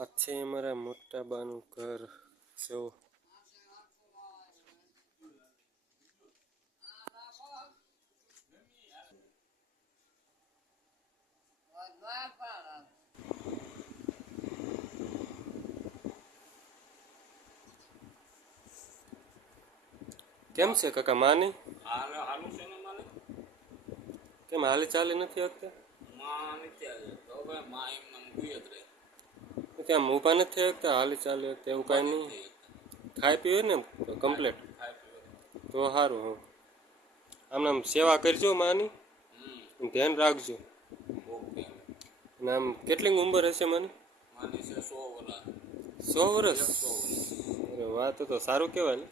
આ છે અમારા મોટા બાનું ઘર. જો કેમ છે કાકા માની? કેમ હાલી ચાલી નથી શકતા? કેમ ઊભા નથી થઈ શકતા? હાલી ચાલી શકતા એવું કાંઈ નહીં? ખાઈ પીવે ને કમ્પ્લેટ? તો સારું. હું આમને આમ સેવા કરજો માની, ધ્યાન રાખજો. અને આમ કેટલી ઉંમર હશે માની? 100 વર્ષ? અરે વાહ, તો સારું કહેવાય ને.